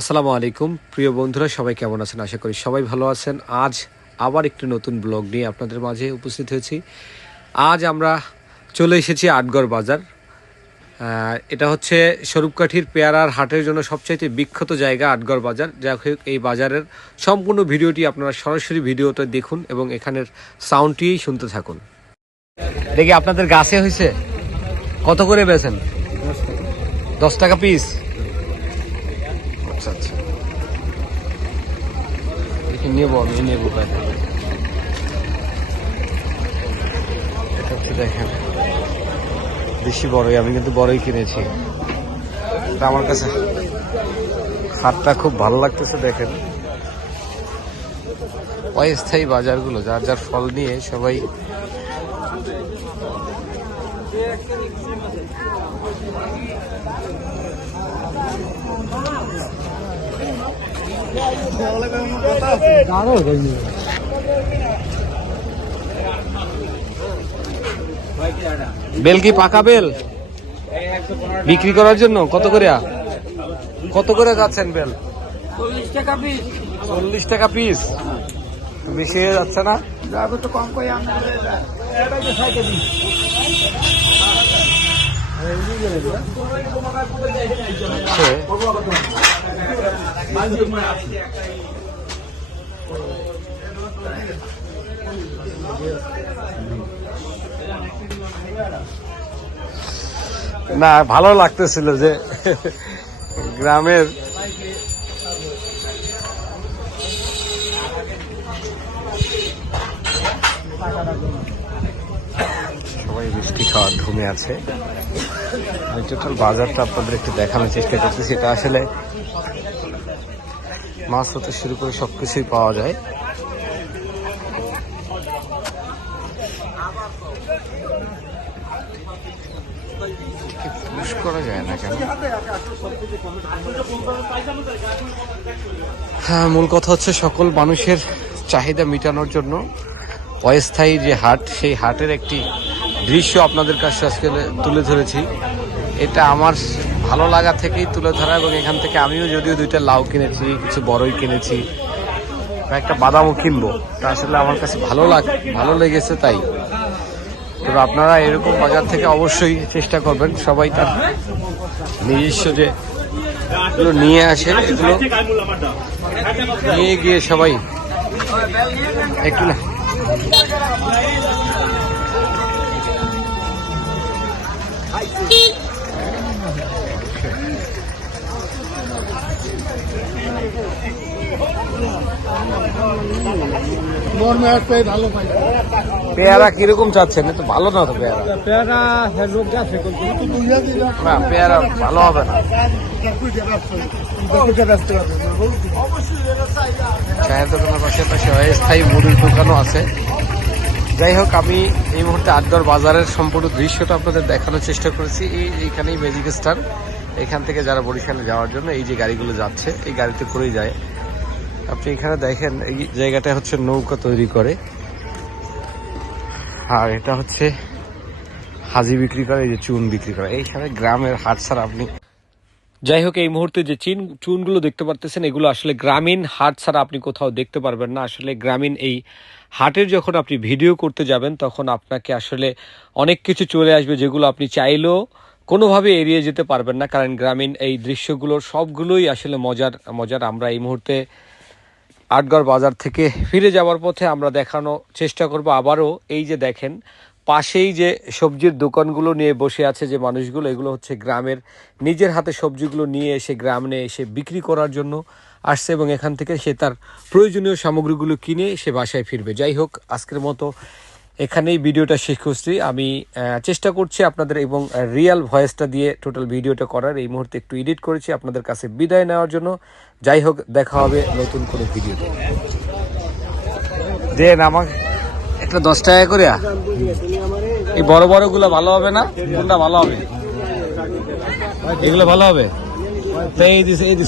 আসসালামু আলাইকুম প্রিয় বন্ধুরা, সবাই কেমন আছেন? আশা করি সবাই ভালো আছেন। আজ আবার একটি নতুন ব্লগ নিয়ে আপনাদের মাঝে উপস্থিত হয়েছি। আজ আমরা চলে এসেছি আটগড় বাজার। এটা হচ্ছে স্বরূপকাঠির পেয়ারার হাটের জন্য সবচাইতে বিখ্যাত জায়গা আটগড় বাজার। যাই হোক, এই বাজারের সম্পূর্ণ ভিডিওটি আপনারা সরাসরি ভিডিওটা দেখুন এবং এখানের সাউন্ডটি শুনতে থাকুন। দেখি আপনাদের গাছে হয়েছে কত করে বেচেন? 10 টাকা পিস। আচ্ছা আচ্ছা, নেবো, আমি নেবো। এটা হচ্ছে দেখেন বেশি বড়ই, আমি কিন্তু বড়ই কিনেছি। আমার কাছে হাটটা খুব ভালো লাগতেছে। দেখেন অস্থায়ী বাজারগুলো, যার যার ফল নিয়ে সবাই বেল কি পাকা বেল বিক্রি করার জন্য কত করে যাচ্ছেন বেল? 40 টাকা পিস। 40 টাকা পিস, বেশি হয়ে যাচ্ছে না? তো কম করে না, ভালো লাগতেছিল যে গ্রামের সবাই মিষ্টি খাওয়ার ধুমে আছে। আমি টোটাল বাজারটা আপনাদের একটু দেখানোর চেষ্টা করতেছি। এটা আসলে মাছ হতে শুরু করে সবকিছুই পাওয়া যায়। পুশ করা যায় না কেন? হ্যাঁ, মূল কথা হচ্ছে সকল মানুষের চাহিদা মেটানোর জন্য অস্থায়ী যে হাট, সেই হাটের একটি দৃশ্য আপনাদের কাছে আজকে তুলে ধরেছি। এটা আমার ভালো লাগা থেকেই তুলে ধরা, এবং এখান থেকে আমিও যদিও 2টা লাউ কিনেছি, কিছু বড়ই কিনেছি, একটা বাদামও কিনবো। তা আসলে আমার কাছে ভালো লেগেছে। তাই তবে আপনারা এরকম বাজার থেকে অবশ্যই চেষ্টা করবেন, সবাই তার নিজস্ব যে এগুলো নিয়ে আসে, এগুলো নিয়ে গিয়ে সবাই একটু না পেয়ারা কিরকম চাচ্ছেন? তো ভালো না তো পেয়ারা, না পেয়ারা ভালো হবে না। চায়ের দোকানের পাশাপাশি অস্থায়ী মুদির দোকানও আছে। যাই হোক, আমি এই মুহূর্তে আটগড় বাজারের সম্পূর্ণ দৃশ্যটা আপনাদের দেখানোর চেষ্টা করেছি। এইখানেই ম্যাজিক স্টার। এখান থেকে যারা বরিশালে যাওয়ার জন্য এই যে গাড়িগুলো যাচ্ছে, এই গাড়িতে করেই যায়। আপনি এখানে দেখেন এই জায়গাটা হচ্ছে নৌকা তৈরি করে, আর এটা হচ্ছে হাজি বিক্রি করে, এই যে চুন বিক্রি করে। এইখানে গ্রামের হাট ছাড়া আপনি, যাই হোক, এই মুহূর্তে যে চুনগুলো দেখতে পারতেছেন, এগুলো আসলে গ্রামীণ হাট ছাড়া আপনি কোথাও দেখতে পারবেন না। আসলে গ্রামীণ এই হাটের যখন আপনি ভিডিও করতে যাবেন, তখন আপনাকে আসলে অনেক কিছু চলে আসবে যেগুলো আপনি চাইলেও কোনোভাবে এড়িয়ে যেতে পারবেন না, কারণ গ্রামীণ এই দৃশ্যগুলো সবগুলোই আসলে মজার। আমরা এই মুহূর্তে আটগড় বাজার থেকে ফিরে যাওয়ার পথে আমরা দেখানোর চেষ্টা করব আবারও। এই যে দেখেন পাশেই যে সবজির দোকানগুলো নিয়ে বসে আছে যে মানুষগুলো, এগুলো হচ্ছে গ্রামের নিজের হাতে সবজিগুলো নিয়ে এসে গ্রামে এসে বিক্রি করার জন্য আসছে, এবং এখান থেকে সে তার প্রয়োজনীয় সামগ্রীগুলো কিনে সে বাসায় ফিরবে। যাই হোক, আজকের মতো এখানেই ভিডিওটা শেষ করছি। আমি চেষ্টা করছি আপনাদের এবং রিয়েল ভয়েসটা দিয়ে টোটাল ভিডিওটা করার। এই মুহূর্তে একটু এডিট করেছি আপনাদের কাছে বিদায় নেওয়ার জন্য। যাই হোক, দেখা হবে নতুন কোনো ভিডিওতে। দেন আমাকে একটা 10 টাকা করে। এই বড় বড়গুলো ভালো হবে না? কোনটা ভালো হবে? এগুলো ভালো হবে? তো এই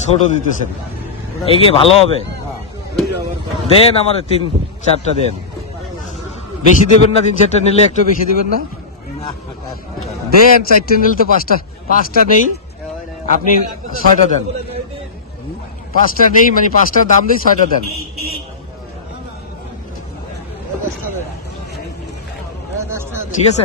ছোট দিতেছেন, এগিয়ে ভালো হবে। দেন আমার 3-4টা দেন। বেশি দেবেন না? 3-4টা নিলে একটু বেশি দেবেন না? দেন 4টে নিলে তো 5টা নেই, আপনি 6টা দেন। 5টা নেই, মানে 5টার দাম দিই, 6টা দেন। ঠিক আছে।